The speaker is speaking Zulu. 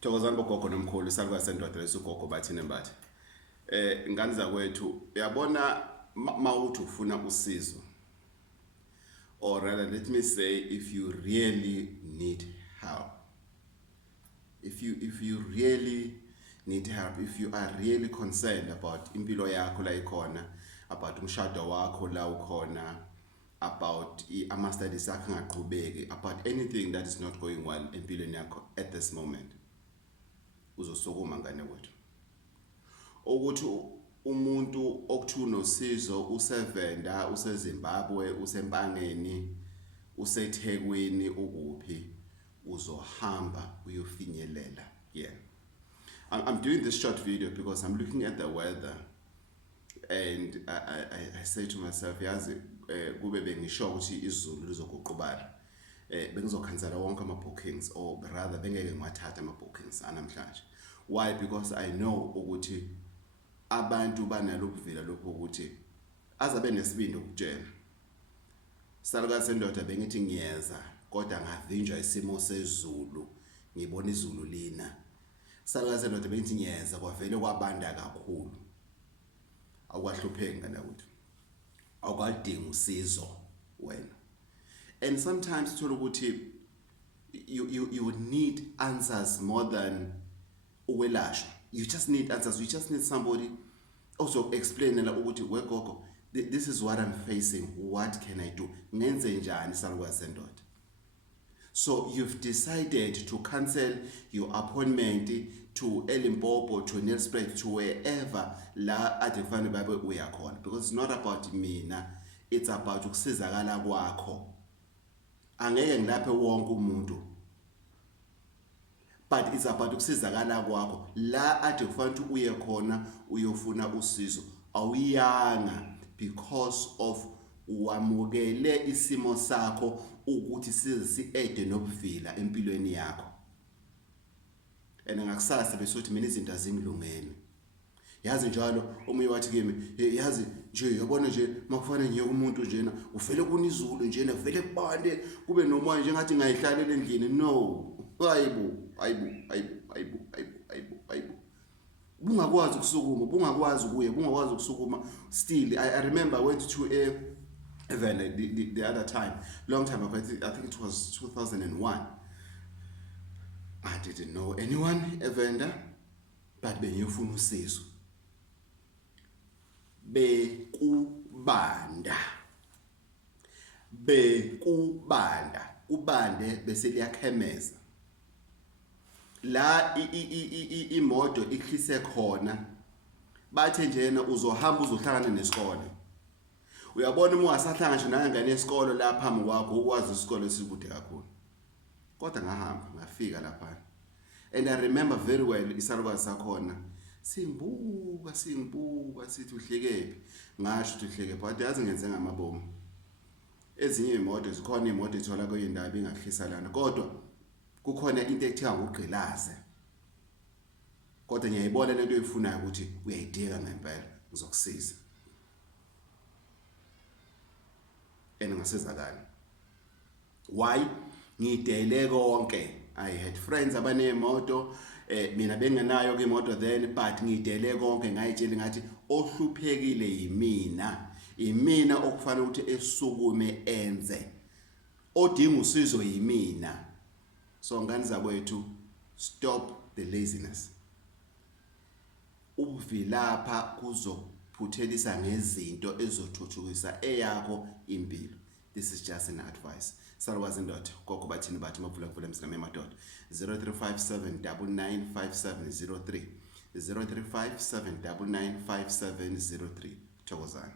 Thokozani bogogo nomkhulu isaluka sendoda lesugogo Bathini Mbatha. Ingane zakwethu uyabona mawuthi ufuna usizo, or rather let me say, if you really need help, if you really need help, if you are really concerned about impilo yakho la ikhona, about umshado wakho la ukhona, about ama studies akho angaqhubeki, about anything that is not going well empilweni yakho at this moment, uzosukuma ngane wethu ukuthi umuntu okuthi unosizo usevenda, useZimbabwe, usempangeni, useThekwini, ukuphi, uzohamba uyofinyelela. Yeah, I'm doing this short video because I'm looking at the weather and I say to myself, yazi kube bengisho ukuthi izulu lizoguqubala, bengizokhansela wonke ama bookings, or rather bengeke ngiwathatha ama bookings anamhlanje. Why? Because I know ukuthi abantu banalo ubuvila lokho ukuthi azabe nesibindi ukutshela. Saluka sendoda bengithi ngiyeza kodwa ngavinjwa isimo sezulu, ngibona izulu lina. Saluka sendoda bengithi ngiyeza kwavele kwabanda kakhulu. Awukahlupheki ngane wethu, awukadingi usizo wena. And sometimes uthola ukuthi you need answers more than ukwelashwa. You just need answers. You just need somebody also explain la ukuthi wegogo, this is what I'm facing, what can I do? Ngenze njani saluka sendoda? So you've decided to cancel your appointment to Limpopo, to Nelspruit, to wherever la adefana babe uyakhona, because it's not about mina, it's about ukusizakala kwakho. Angeke ngilaphe wonke umuntu, but it's about ukusizakala kwakho. La ade kufanele uye khona uyofuna usizo, awuyanga because of uwamukele isimo sakho ukuthi size siede nobuvila empilweni yakho. And ngakusasa besothi mina izinto azingilungene. Yazi njalo omunye wathi kimi, yazi nje yabona nje makufanele ngiye kumuntu njena uvele kunizulu njena vele kubande kube nomoya nje ngathi ngayihlalela endlini. No, ayibu bungakwazi ukusukuma, bungakwazi ukuya, bungakwazi ukusukuma. Still I remember I went to a event the other time, long time ago. I think it was 2001. I didn't know anyone evenda, but bengiyofuna usizo. Bekubanda ubande bese liyakhemeza la imoto ihlise khona, bathe njena uzohamba uzohlangana nesikole. Uyabona uma ungasahlanga nje nangane esikole la phambi kwakho, ukwazi isikole sikude kakhulu. Kodwa ngahamba ngafika lapha, and I remember very well isalukazi sakhona simbuka sithi uhlekephi. Ngasho ukuthi uhlekephi, but yazi ngenze ngamabomu. Ezinye imoto zikhona imoto ethola kuyindaba ingahlisa lana, kodwa kukhona into ekuthiwa ngugqilaze. Kodwa ngiyayibona lento oyifunayo ukuthi uyayidinga ngempela, ngizokusiza. Engasizakala. Why? Ngidele konke. I had friends abanemoto, mina bengenayo ke imoto then, but ngidele konke ngayitshela ngathi ohluphekile yimina okufanele ukuthi esukume enze, odinga usizo yimina. So ngane zakwethu, stop the laziness. Uvilapha kuzophuthelisa ngezinto ezothuthukisa eyakho impilo. This is just an advice. Saluka sendoda, Gogo Bathini Mbatha mavula msana emadoda. 0357995703 0357995703. Thokozani.